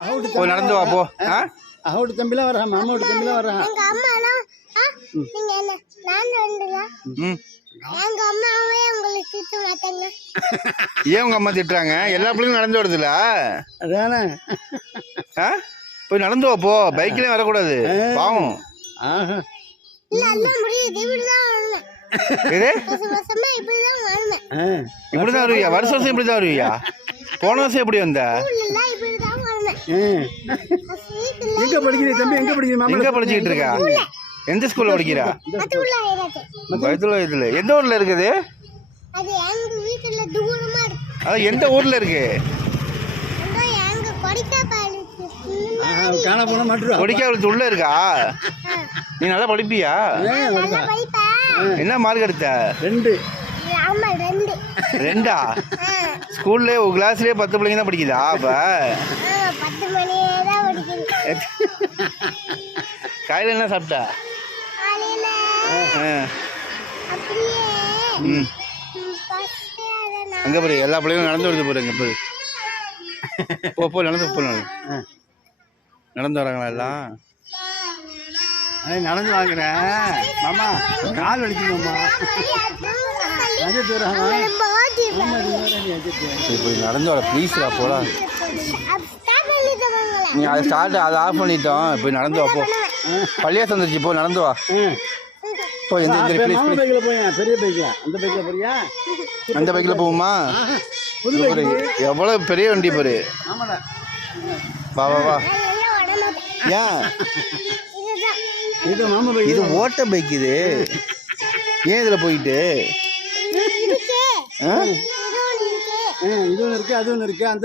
போய் நடந்து வா போ. அவுட்டு தம்பிலாம் வர்றான், மாமாவோட தம்பிலாம் வர்றான். எங்க அம்மாலாம் நீங்க என்ன நான் வந்துங்க. எங்க அம்மாவே உங்களை திட்ட மாட்டாங்க. ஏன் உங்க அம்மா திட்டுறாங்க? எல்லா பிள்ளைங்களும் நடந்து வருதுல. அதானே. போய் நடந்து வா போ. பைக்லயே வரக்கூடாது, பாவம். இல்ல அதான் முடியுது, இப்படிதான் வரணும். வருஷமா இப்படிதான் வரணும். இப்படிதான் வருவியா? வருஷம் வருஷம் இப்படிதான் வருவியா? போன வருஷம் எப்படி வந்த? இப்படிதான் வரணும். எங்க படிக்கிறீங்க தம்பி? எங்க படிக்கிறீங்க? எங்க படிச்சுக்கிட்டு இருக்கா? எந்த ஸ்கூல்ல படிக்கிறா? இதுல எந்த ஊர்ல இருக்குது? அது எங்க வீட்டுல தூரமா இருக்கு. அது எந்த ஊர்ல இருக்கு? எங்க கொடிக்காப்பாலுக்கு காண போன மாட்டோம். கொடிக்காவலுக்கு உள்ள இருக்கா? நீ நல்லா படிப்பியா? நல்லா படிப்பேன். என்ன மார்க் எடுத்த? 2. ஆமா 2. 2ஆ? ஸ்கூல்ல ஒரு கிளாஸ்லயே 10 பிள்ளைங்க தான் படிக்குதா? அப்ப 10 மணியே தான் படிக்கிறேன். காலையில என்ன சாப்பிட்டா? காலையில அப்படியே அங்க பாரு, எல்லா பிள்ளைங்களும் நடந்து வருது பாரு. அங்க பாரு, போ போ, நடந்து போ. நடந்து வராங்களா எல்லாம்? நடந்து வாங்குறேன் மாமா, கால் வலிக்குமாம்மா. இப்படி நடந்து வர ப்ளீஸ்ரா, போடா. நீ அதை அதை ஆஃப் பண்ணிட்டோம். இப்படி நடந்து வா போ. பள்ளியாசம் வந்துருச்சு, போ நடந்து வா போ. எந்த பைக்ல போய் பெரிய பைக்ல, அந்த பைக்ல போறியா? அந்த பைக்ல போகுமா? எவ்வளவு பெரிய வண்டி பாரு. வா வா வா. ஏன் இது ஓட்ட பைக்? இது ஏன் இதுல போயிட்டு? இது ஒன்று இருக்கு, அது ஒன்று இருக்கு. அந்த